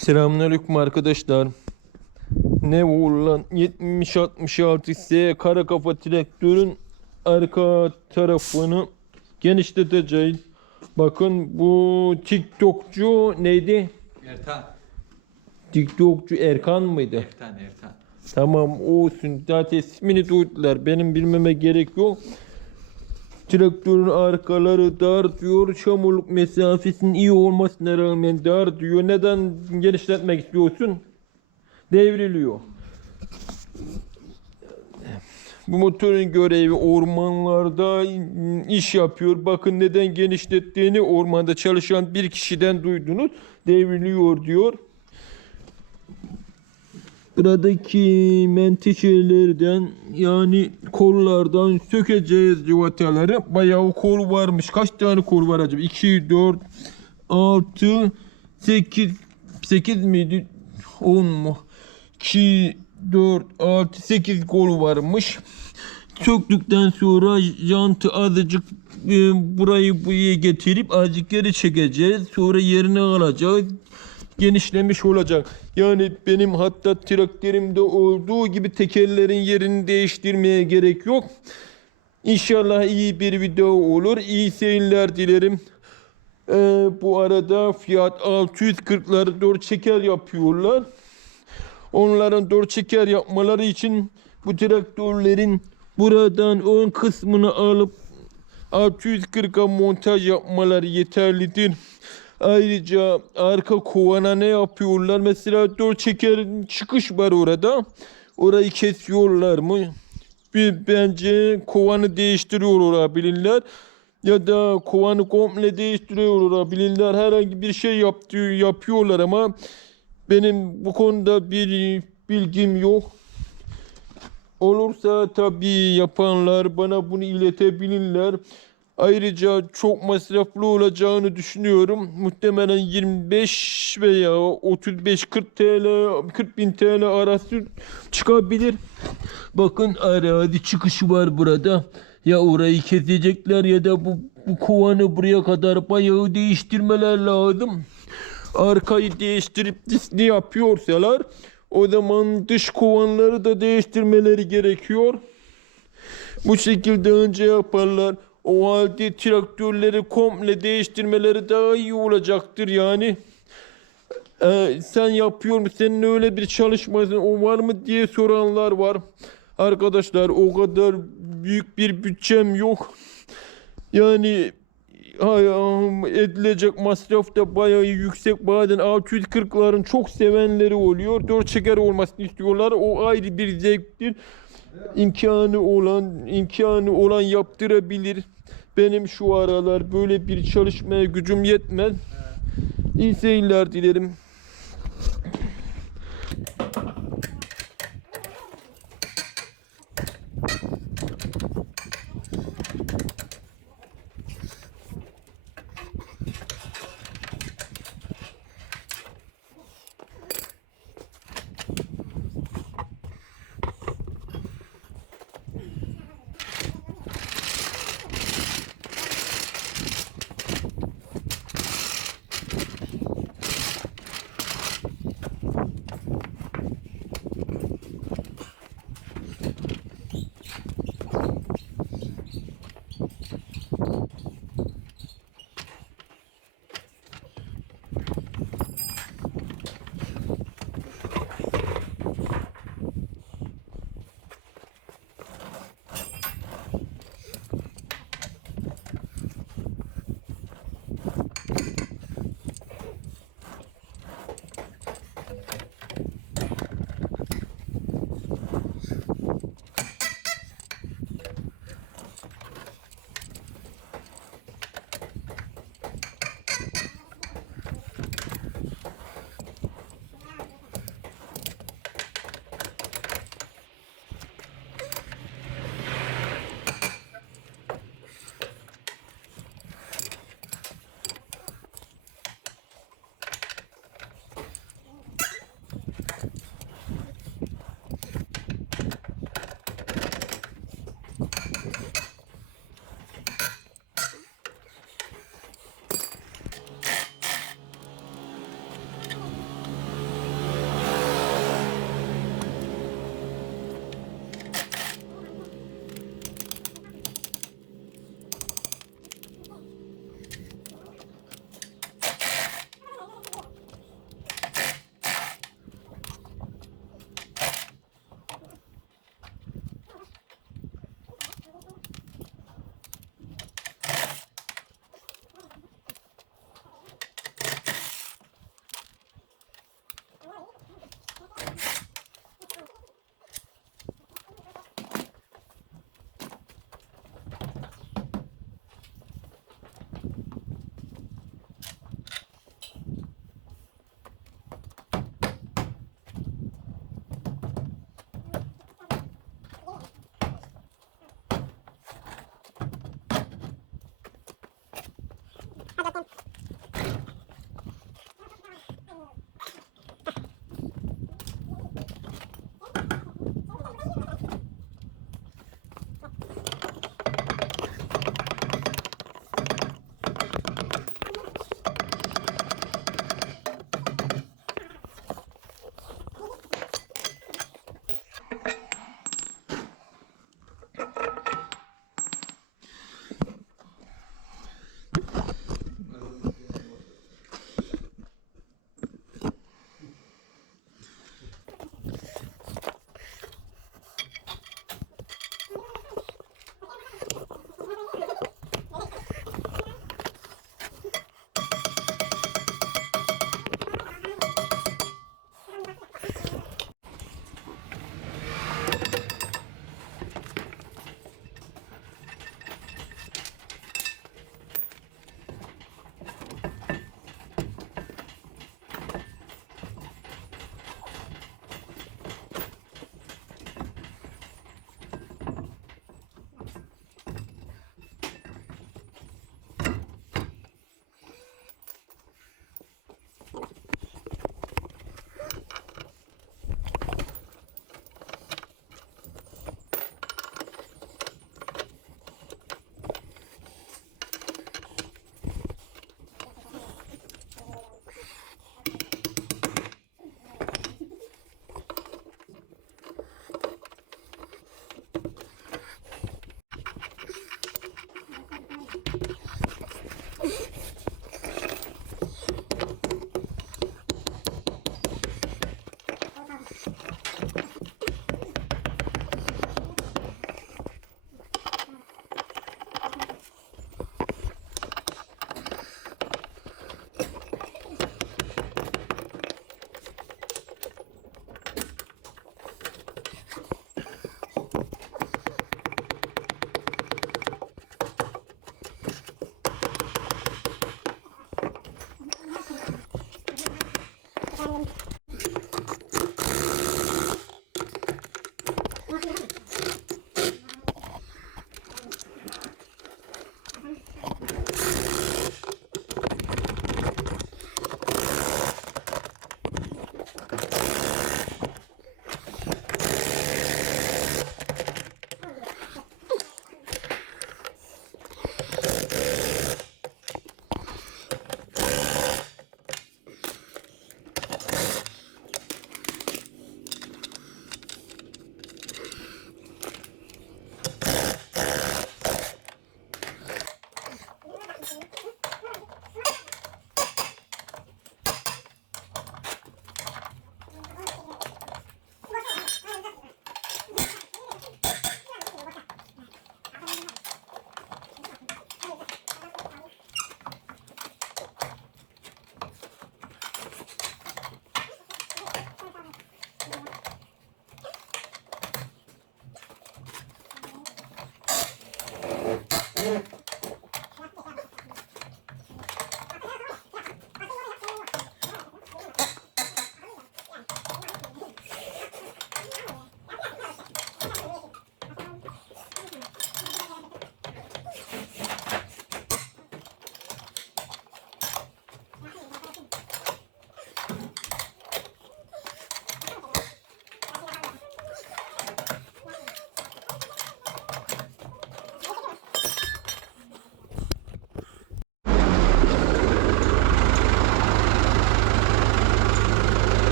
Selamünaleyküm arkadaşlar. Ne bu lan 70-66 S kara kafa traktörün arka tarafını genişleteceğiz. Bakın bu TikTokçu neydi? Ertan. TikTokçu Erkan mıydı? Ertan, Ertan. Tamam olsun. Zaten ismini duydular. Benim bilmeme gerek yok. Traktörün arkaları dar diyor. Çamurluk mesafesinin iyi olmasına rağmen dar diyor. Neden genişletmek istiyorsun? Devriliyor. Bu motorun görevi ormanlarda iş yapıyor. Bakın neden genişlettiğini ormanda çalışan bir kişiden duydunuz. Devriliyor diyor. Buradaki menteşelerden yani kollardan sökeceğiz civataları. Bayağı kol varmış. Kaç tane kol var acaba? 2, 4, 6, 8, 8 miydi? 10 mu? 2, 4, 6, 8 kol varmış. Söktükten sonra jantı azıcık e, burayı buraya getirip azıcık geri çekeceğiz. Sonra yerine alacağız genişlemiş olacak. Yani benim hatta traktörümde olduğu gibi tekerlerin yerini değiştirmeye gerek yok. İnşallah iyi bir video olur. İyi seyirler dilerim. Ee, bu arada fiyat 640'ları dört çeker yapıyorlar. Onların dört çeker yapmaları için bu traktörlerin buradan ön kısmını alıp 640'a montaj yapmaları yeterlidir. Ayrıca arka kovana ne yapıyorlar? Mesela dört çeker çıkış var orada. Orayı kesiyorlar mı? Bir, bence kovanı değiştiriyor olabilirler. Ya da kovanı komple değiştiriyor olabilirler. Herhangi bir şey yaptı, yapıyorlar ama benim bu konuda bir bilgim yok. Olursa tabii yapanlar bana bunu iletebilirler. Ayrıca çok masraflı olacağını düşünüyorum. Muhtemelen 25 veya 35-40 TL, 40 bin TL arası çıkabilir. Bakın arazi çıkışı var burada. Ya orayı kesecekler ya da bu, bu kovanı buraya kadar bayağı değiştirmeler lazım. Arkayı değiştirip disni yapıyorsalar o zaman dış kovanları da değiştirmeleri gerekiyor. Bu şekilde önce yaparlar. O halde traktörleri komple değiştirmeleri daha iyi olacaktır yani. Ee, sen yapıyor musun? Senin öyle bir çalışmasın o var mı diye soranlar var. Arkadaşlar o kadar büyük bir bütçem yok. Yani edilecek masraf da bayağı yüksek. Bazen 640'ların çok sevenleri oluyor. Dört çeker olmasını istiyorlar. O ayrı bir zevktir imkanı olan imkanı olan yaptırabilir. Benim şu aralar böyle bir çalışmaya gücüm yetmez. İyi seyirler dilerim.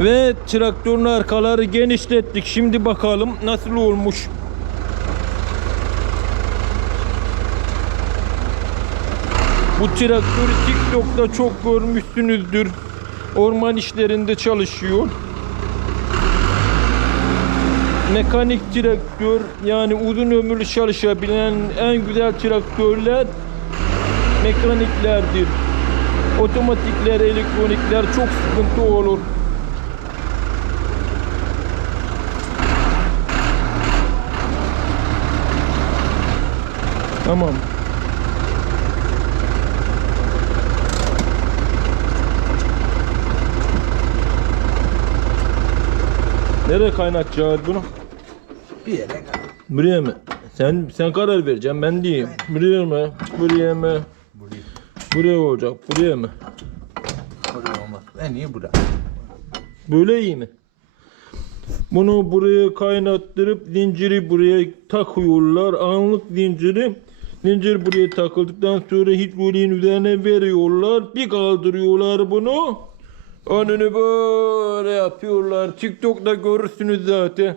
Ve traktörün arkaları genişlettik. Şimdi bakalım nasıl olmuş. Bu traktörü TikTok'ta çok görmüşsünüzdür. Orman işlerinde çalışıyor. Mekanik traktör yani uzun ömürlü çalışabilen en güzel traktörler mekaniklerdir. Otomatikler, elektronikler çok sıkıntı olur. Tamam. Nereye kaynatacağız bunu? Bir yere kadar. Buraya mı? Sen sen karar vereceksin ben diyeyim. Buraya mı? Buraya mı? Buraya. Buraya olacak. Buraya mı? Buraya olmaz. En iyi bura. Böyle iyi mi? Bunu buraya kaynattırıp zinciri buraya takıyorlar. Anlık zinciri. Zincir buraya takıldıktan sonra hidroliğin üzerine veriyorlar. Bir kaldırıyorlar bunu. Önünü böyle yapıyorlar. TikTok'ta görürsünüz zaten.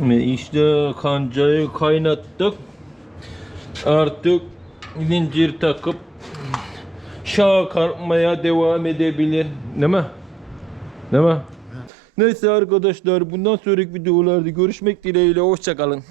Ve işte kancayı kaynattık. Artık zincir takıp şaha kalkmaya devam edebilir. Değil mi? Değil mi? Neyse arkadaşlar bundan sonraki videolarda görüşmek dileğiyle hoşçakalın.